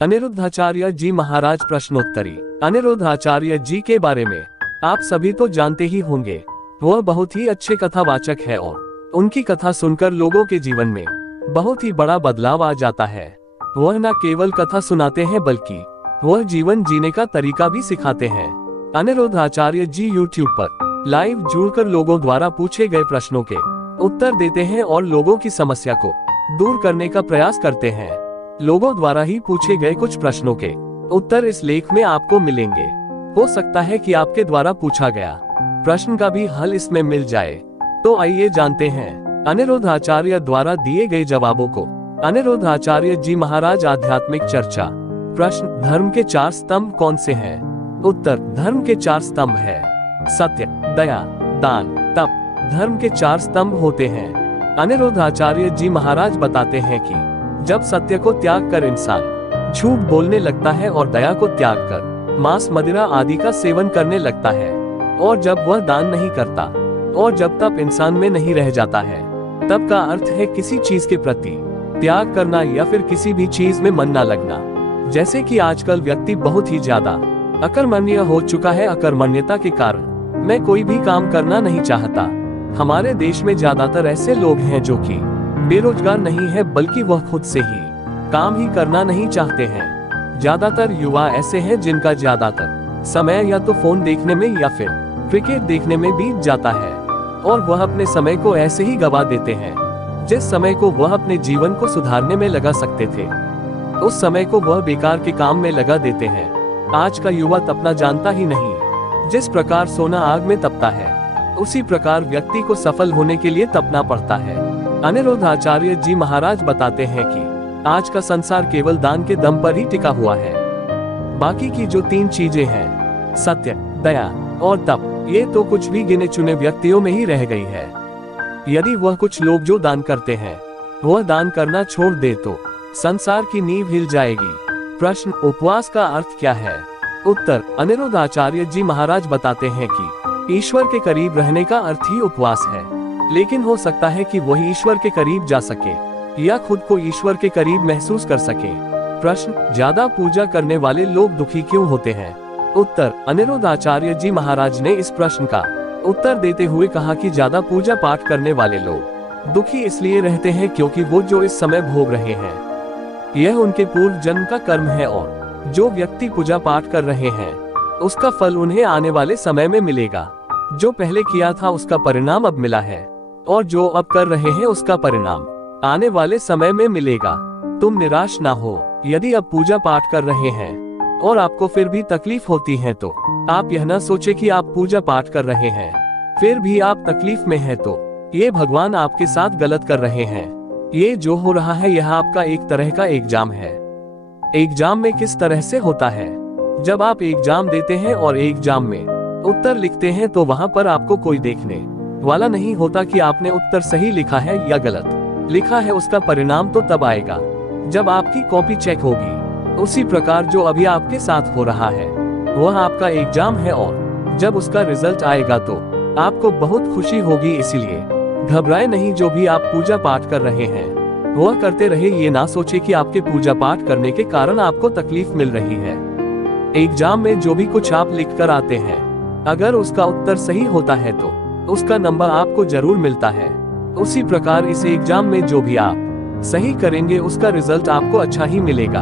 अनिरुद्धाचार्य जी महाराज प्रश्नोत्तरी। अनिरुद्धाचार्य जी के बारे में आप सभी तो जानते ही होंगे। वह बहुत ही अच्छे कथावाचक है और उनकी कथा सुनकर लोगों के जीवन में बहुत ही बड़ा बदलाव आ जाता है। वह न केवल कथा सुनाते हैं बल्कि वह जीवन जीने का तरीका भी सिखाते हैं। अनिरुद्धाचार्य जी यूट्यूब पर लाइव जुड़कर लोगों द्वारा पूछे गए प्रश्नों के उत्तर देते हैं और लोगों की समस्या को दूर करने का प्रयास करते हैं। लोगों द्वारा ही पूछे गए कुछ प्रश्नों के उत्तर इस लेख में आपको मिलेंगे। हो सकता है कि आपके द्वारा पूछा गया प्रश्न का भी हल इसमें मिल जाए। तो आइए जानते हैं अनिरुद्धाचार्य द्वारा दिए गए जवाबों को। अनिरुद्धाचार्य जी महाराज आध्यात्मिक चर्चा। प्रश्न, धर्म के 4 स्तंभ कौन से हैं? उत्तर, धर्म के 4 स्तंभ है सत्य, दया, दान, तप। धर्म के 4 स्तंभ होते हैं। अनिरुद्धाचार्य जी महाराज बताते हैं कि जब सत्य को त्याग कर इंसान झूठ बोलने लगता है और दया को त्याग कर मांस मदिरा आदि का सेवन करने लगता है, और जब वह दान नहीं करता और जब तप इंसान में नहीं रह जाता है, तब का अर्थ है किसी चीज के प्रति त्याग करना या फिर किसी भी चीज में मन न लगना। जैसे कि आजकल व्यक्ति बहुत ही ज्यादा अकर्मण्य हो चुका है। अकर्मण्यता के कारण मैं कोई भी काम करना नहीं चाहता। हमारे देश में ज्यादातर ऐसे लोग हैं जो कि बेरोजगार नहीं है बल्कि वह खुद से ही काम ही करना नहीं चाहते हैं। ज्यादातर युवा ऐसे हैं जिनका ज्यादातर समय या तो फोन देखने में या फिर क्रिकेट देखने में बीत जाता है, और वह अपने समय को ऐसे ही गवा देते हैं। जिस समय को वह अपने जीवन को सुधारने में लगा सकते थे, उस समय को वह बेकार के काम में लगा देते हैं। आज का युवा तपना जानता ही नहीं। जिस प्रकार सोना आग में तपता है, उसी प्रकार व्यक्ति को सफल होने के लिए तपना पड़ता है। अनिरुद्धाचार्य जी महाराज बताते हैं कि आज का संसार केवल दान के दम पर ही टिका हुआ है। बाकी की जो 3 चीजें हैं, सत्य, दया और तप, ये तो कुछ भी गिने चुने व्यक्तियों में ही रह गई है। यदि वह कुछ लोग जो दान करते हैं वह दान करना छोड़ दे तो संसार की नींव हिल जाएगी। प्रश्न, उपवास का अर्थ क्या है? उत्तर, अनिरुद्धाचार्य जी महाराज बताते हैं कि ईश्वर के करीब रहने का अर्थ ही उपवास है। लेकिन हो सकता है कि वही ईश्वर के करीब जा सके या खुद को ईश्वर के करीब महसूस कर सके। प्रश्न, ज्यादा पूजा करने वाले लोग दुखी क्यों होते हैं? उत्तर, अनिरुद्धाचार्य जी महाराज ने इस प्रश्न का उत्तर देते हुए कहा कि ज्यादा पूजा पाठ करने वाले लोग दुखी इसलिए रहते हैं क्योंकि वो जो इस समय भोग रहे हैं यह उनके पूर्व जन्म का कर्म है, और जो व्यक्ति पूजा पाठ कर रहे हैं उसका फल उन्हें आने वाले समय में मिलेगा। जो पहले किया था उसका परिणाम अब मिला है, और जो अब कर रहे हैं उसका परिणाम आने वाले समय में मिलेगा। तुम निराश ना हो। यदि अब पूजा पाठ कर रहे हैं और आपको फिर भी तकलीफ होती है तो आप यह ना सोचे कि आप पूजा पाठ कर रहे हैं फिर भी आप तकलीफ में हैं तो ये भगवान आपके साथ गलत कर रहे हैं। ये जो हो रहा है यह आपका एक तरह का एग्जाम है। एग्जाम में किस तरह से होता है? जब आप एग्जाम देते हैं और एग्जाम में उत्तर लिखते हैं तो वहाँ पर आपको कोई देखने वाला नहीं होता कि आपने उत्तर सही लिखा है या गलत लिखा है। उसका परिणाम तो तब आएगा जब आपकी कॉपी चेक होगी। उसी प्रकार जो अभी आपके साथ हो रहा है वह आपका एग्जाम है, और जब उसका रिजल्ट आएगा तो आपको बहुत खुशी होगी। इसीलिए घबराए नहीं। जो भी आप पूजा पाठ कर रहे हैं वह करते रहे। ये ना सोचे कि आपके पूजा पाठ करने के कारण आपको तकलीफ मिल रही है। एग्जाम में जो भी कुछ आप लिख कर आते हैं, अगर उसका उत्तर सही होता है तो उसका नंबर आपको जरूर मिलता है। उसी प्रकार इस एग्जाम में जो भी आप सही करेंगे उसका रिजल्ट आपको अच्छा ही मिलेगा।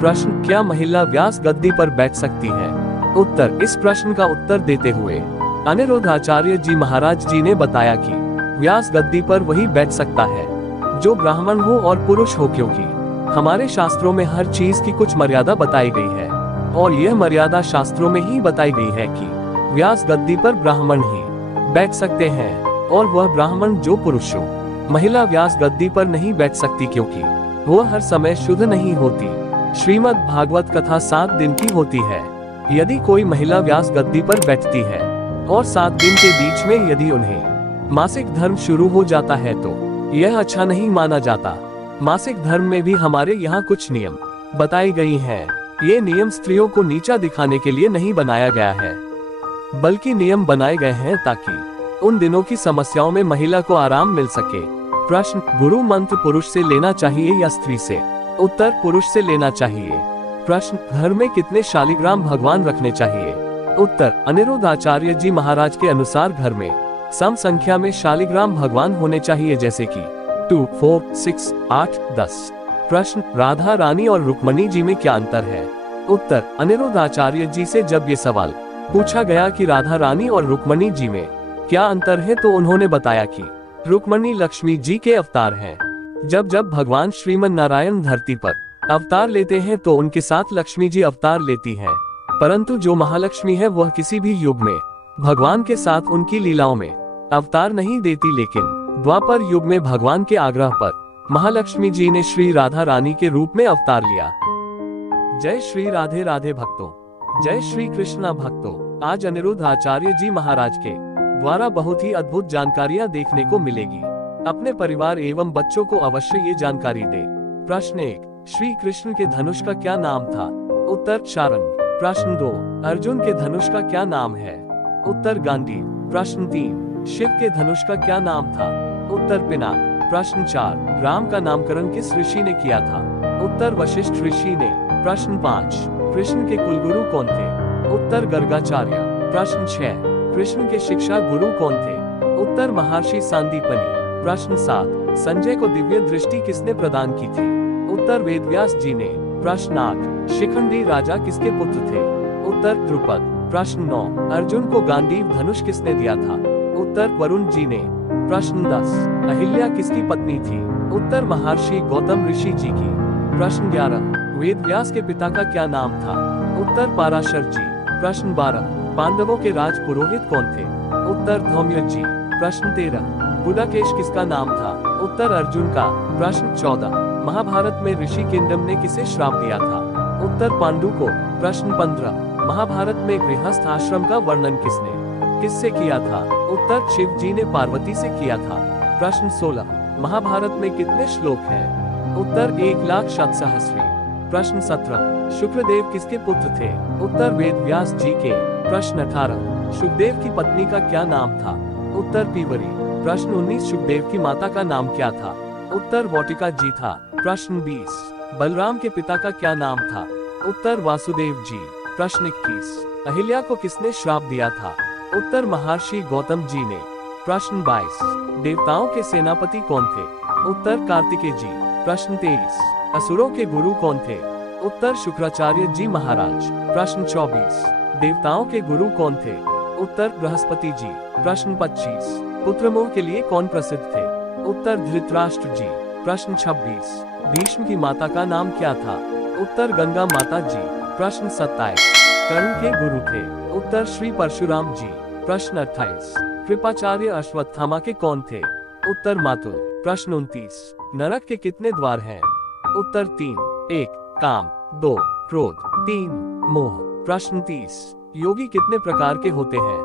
प्रश्न, क्या महिला व्यास गद्दी पर बैठ सकती है? उत्तर, इस प्रश्न का उत्तर देते हुए अनिरुद्धाचार्य जी महाराज जी ने बताया कि व्यास गद्दी पर वही बैठ सकता है जो ब्राह्मण हो और पुरुष हो, क्योंकि हमारे शास्त्रों में हर चीज की कुछ मर्यादा बताई गई है, और यह मर्यादा शास्त्रों में ही बताई गई है कि व्यास गद्दी पर ब्राह्मण ही बैठ सकते हैं, और वह ब्राह्मण जो पुरुष हो। महिला व्यास गद्दी पर नहीं बैठ सकती क्योंकि वह हर समय शुद्ध नहीं होती। श्रीमद् भागवत कथा 7 दिन की होती है। यदि कोई महिला व्यास गद्दी पर बैठती है और 7 दिन के बीच में यदि उन्हें मासिक धर्म शुरू हो जाता है तो यह अच्छा नहीं माना जाता। मासिक धर्म में भी हमारे यहाँ कुछ नियम बताई गई हैं। ये नियम स्त्रियों को नीचा दिखाने के लिए नहीं बनाया गया है, बल्कि नियम बनाए गए हैं ताकि उन दिनों की समस्याओं में महिला को आराम मिल सके। प्रश्न, गुरु मंत्र पुरुष से लेना चाहिए या स्त्री से? उत्तर, पुरुष से लेना चाहिए। प्रश्न, घर में कितने शालिग्राम भगवान रखने चाहिए? उत्तर, अनिरुद्ध आचार्य जी महाराज के अनुसार घर में सम संख्या में शालिग्राम भगवान होने चाहिए, जैसे कि 2, 4, 6, 8, 10। प्रश्न, राधा रानी और रुक्मणी जी में क्या अंतर है? उत्तर, अनिरुद्ध आचार्य जी से जब ये सवाल पूछा गया कि राधा रानी और रुक्मणी जी में क्या अंतर है, तो उन्होंने बताया कि रुक्मणी लक्ष्मी जी के अवतार हैं। जब जब भगवान श्रीमन नारायण धरती पर अवतार लेते हैं तो उनके साथ लक्ष्मी जी अवतार लेती हैं। परंतु जो महालक्ष्मी है वह किसी भी युग में भगवान के साथ उनकी लीलाओं में अवतार नहीं देती, लेकिन द्वापर युग में भगवान के आग्रह पर महालक्ष्मी जी ने श्री राधा रानी के रूप में अवतार लिया। जय श्री राधे राधे भक्तों, जय श्री कृष्णा भक्तों। आज अनिरुद्ध आचार्य जी महाराज के द्वारा बहुत ही अद्भुत जानकारियां देखने को मिलेगी। अपने परिवार एवं बच्चों को अवश्य ये जानकारी दे। प्रश्न 1, श्री कृष्ण के धनुष का क्या नाम था? उत्तर, शारंग। प्रश्न 2, अर्जुन के धनुष का क्या नाम है? उत्तर, गांडीव। प्रश्न 3, शिव के धनुष का क्या नाम था? उत्तर, पिनाक। प्रश्न 4, राम का नामकरण किस ऋषि ने किया था? उत्तर, वशिष्ठ ऋषि ने। प्रश्न 5, कृष्ण के कुलगुरु कौन थे? उत्तर, गर्गाचार्य। प्रश्न 6, कृष्ण के शिक्षा गुरु कौन थे? उत्तर, महर्षि सांदीपनि। प्रश्न 7, संजय को दिव्य दृष्टि किसने प्रदान की थी? उत्तर, वेदव्यास जी ने। प्रश्न 8, शिखंडी राजा किसके पुत्र थे? उत्तर, द्रुपद। प्रश्न 9, अर्जुन को गांडीव धनुष किसने दिया था? उत्तर, वरुण जी ने। प्रश्न 10, अहिल्या किसकी पत्नी थी? उत्तर, महर्षि गौतम ऋषि जी की। प्रश्न 11, वेदव्यास के पिता का क्या नाम था? उत्तर, पराशर जी। प्रश्न 12, पांडवों के राज पुरोहित कौन थे? उत्तर, धौम्य जी। प्रश्न 13, बुडाकेश किसका नाम था? उत्तर, अर्जुन का। प्रश्न 14, महाभारत में ऋषि किंडम ने किसे श्राप दिया था? उत्तर, पांडु को। प्रश्न 15, महाभारत में गृहस्थ आश्रम का वर्णन किससे किया था? उत्तर, शिव जी ने पार्वती से किया था। प्रश्न 16, महाभारत में कितने श्लोक हैं? उत्तर, 1,00,000 प्रश्न 17, शुक्रदेव किसके पुत्र थे? उत्तर, वेदव्यास जी के। प्रश्न 18, शुकदेव की पत्नी का क्या नाम था? उत्तर, पीवरी। प्रश्न 19, शुकदेव की माता का नाम क्या था? उत्तर, वाटिका जी था। प्रश्न 20, बलराम के पिता का क्या नाम था? उत्तर, वासुदेव जी। प्रश्न 21, अहिल्या को किसने श्राप दिया था? उत्तर, महर्षि गौतम जी ने। प्रश्न 22, देवताओं के सेनापति कौन थे? उत्तर, कार्तिकेय जी। प्रश्न 23, असुरों के गुरु कौन थे? उत्तर, शुक्राचार्य जी महाराज। प्रश्न 24, देवताओं के गुरु कौन थे? उत्तर, बृहस्पति जी। प्रश्न 25, पुत्र मोह के लिए कौन प्रसिद्ध थे? उत्तर, धृतराष्ट्र जी। प्रश्न 26, भीष्म की माता का नाम क्या था? उत्तर, गंगा माता जी। प्रश्न 27, कर्ण के गुरु थे? उत्तर, श्री परशुराम जी। प्रश्न 28, कृपाचार्य अश्वत्थामा के कौन थे? उत्तर, मातुल। प्रश्न 29, नरक के कितने द्वार हैं? उत्तर, 3। 1, काम। 2, क्रोध। 3, मोह। प्रश्न 30, योगी कितने प्रकार के होते हैं?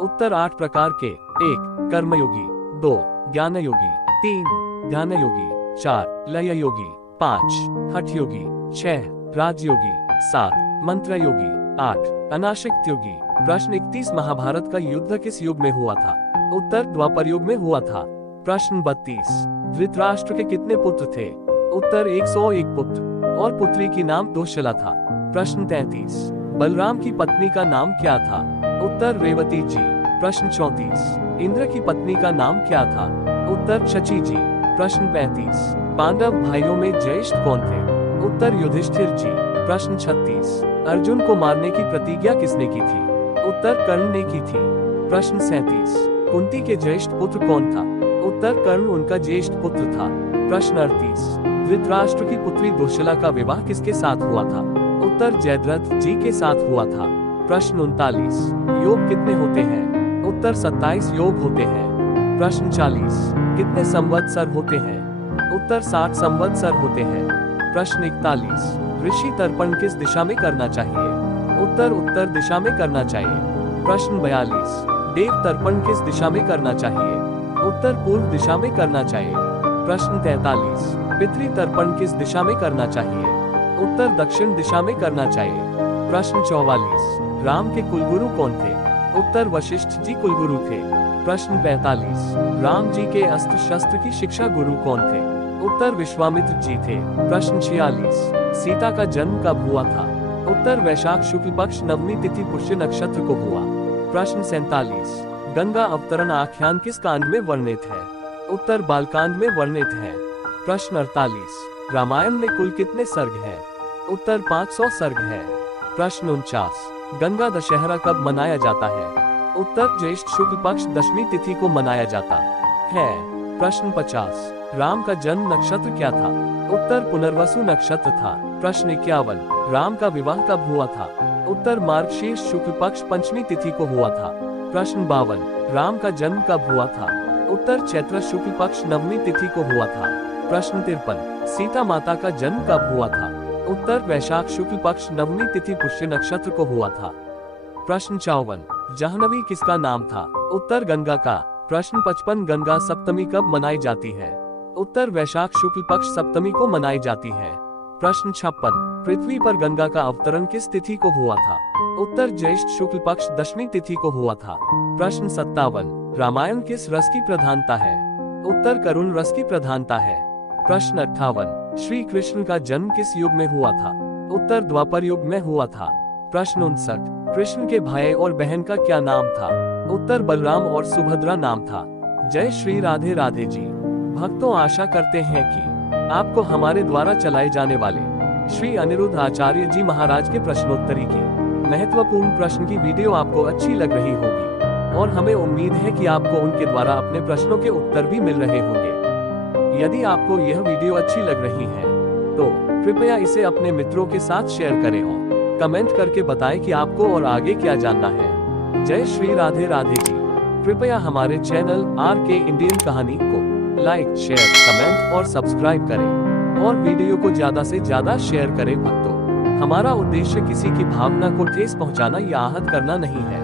उत्तर, 8 प्रकार के। 1, कर्मयोगी। 2, ज्ञान योगी। 3, ध्यान योगी। 4, लय योगी। 5, हठ योगी। 6, राजयोगी। 7, मंत्र योगी। 8, अनासक्त योगी। प्रश्न 31, महाभारत का युद्ध किस युग में हुआ था? उत्तर, द्वापर युग में हुआ था। प्रश्न 32, धृतराष्ट्र के कितने पुत्र थे? उत्तर, 101 पुत्र और पुत्री की नाम दोशला था। प्रश्न 33, बलराम की पत्नी का नाम क्या था? उत्तर, रेवती जी। प्रश्न 34, इंद्र की पत्नी का नाम क्या था? उत्तर, शची जी। प्रश्न 35, पांडव भाइयों में ज्येष्ठ कौन थे? उत्तर, युधिष्ठिर जी। प्रश्न 36, अर्जुन को मारने की प्रतिज्ञा किसने की थी? उत्तर, कर्ण ने की थी। प्रश्न 37, कुंती के ज्येष्ठ पुत्र कौन था? उत्तर, कर्ण उनका ज्येष्ठ पुत्र था। प्रश्न 38, धृतराष्ट्र की पुत्री दोशला का विवाह किसके साथ हुआ था? उत्तर, जयद्रथ जी के साथ हुआ था। प्रश्न 39, योग कितने होते हैं? उत्तर, 27 योग होते हैं। प्रश्न 40, कितने संवत्सर होते हैं? उत्तर, 60 संवत्सर होते हैं। प्रश्न 41, ऋषि तर्पण किस दिशा में करना चाहिए? उत्तर, उत्तर दिशा में करना चाहिए। प्रश्न 42, देव तर्पण किस दिशा में करना चाहिए? उत्तर, पूर्व दिशा में करना चाहिए। प्रश्न 43, पितृ तर्पण किस दिशा में करना चाहिए? उत्तर, दक्षिण दिशा में करना चाहिए। प्रश्न 44, राम के कुलगुरु कौन थे? उत्तर, वशिष्ठ जी कुलगुरु थे। प्रश्न 45, राम जी के अस्त्र शस्त्र की शिक्षा गुरु कौन थे? उत्तर, विश्वामित्र जी थे। प्रश्न 46, सीता का जन्म कब हुआ था? उत्तर वैशाख शुक्ल पक्ष नवमी तिथि पुष्य नक्षत्र को हुआ। प्रश्न 47, गंगा अवतरण आख्यान किस कांड में वर्णित है? उत्तर बालकांड में वर्णित है। प्रश्न 48, रामायण में कुल कितने सर्ग हैं? उत्तर 500 सर्ग है। प्रश्न 49, गंगा दशहरा कब मनाया जाता है? उत्तर ज्येष्ठ शुक्ल पक्ष दशमी तिथि को मनाया जाता है। प्रश्न 50, राम का जन्म नक्षत्र क्या था? उत्तर पुनर्वसु नक्षत्र था। प्रश्न 51, राम का विवाह कब हुआ था? उत्तर मार्गशीर्ष शुक्ल पक्ष पंचमी तिथि को हुआ था। प्रश्न 52, राम का जन्म कब हुआ था? उत्तर चैत्र शुक्ल पक्ष नवमी तिथि को हुआ था। प्रश्न 53, सीता माता का जन्म कब हुआ था? उत्तर वैशाख शुक्ल पक्ष नवमी तिथि पुष्य नक्षत्र को हुआ था। प्रश्न 54, जाह्नवी किसका नाम था? उत्तर गंगा का। प्रश्न 55, गंगा सप्तमी कब मनाई जाती है? उत्तर वैशाख शुक्ल पक्ष सप्तमी को मनाई जाती है। प्रश्न 56, पृथ्वी पर गंगा का अवतरण किस तिथि को हुआ था? उत्तर ज्येष्ठ शुक्ल पक्ष दशमी तिथि को हुआ था। प्रश्न 57, रामायण किस रस की प्रधानता है? उत्तर करुण रस की प्रधानता है। प्रश्न 58, श्री कृष्ण का जन्म किस युग में हुआ था? उत्तर द्वापर युग में हुआ था। प्रश्न 59, कृष्ण के भाई और बहन का क्या नाम था? उत्तर बलराम और सुभद्रा नाम था। जय श्री राधे राधे जी। भक्तों, आशा करते हैं कि आपको हमारे द्वारा चलाए जाने वाले श्री अनिरुद्ध आचार्य जी महाराज के प्रश्नोत्तरी की महत्वपूर्ण प्रश्न की वीडियो आपको अच्छी लग रही होगी और हमें उम्मीद है कि आपको उनके द्वारा अपने प्रश्नों के उत्तर भी मिल रहे होंगे। यदि आपको यह वीडियो अच्छी लग रही है तो कृपया इसे अपने मित्रों के साथ शेयर करें और कमेंट करके बताएं कि आपको और आगे क्या जानना है। जय श्री राधे राधे जी। कृपया हमारे चैनल RK इंडियन कहानी को लाइक, शेयर, कमेंट और सब्सक्राइब करें और वीडियो को ज्यादा से ज्यादा शेयर करें। भक्तों, हमारा उद्देश्य किसी की भावना को ठेस पहुंचाना या आहत करना नहीं है।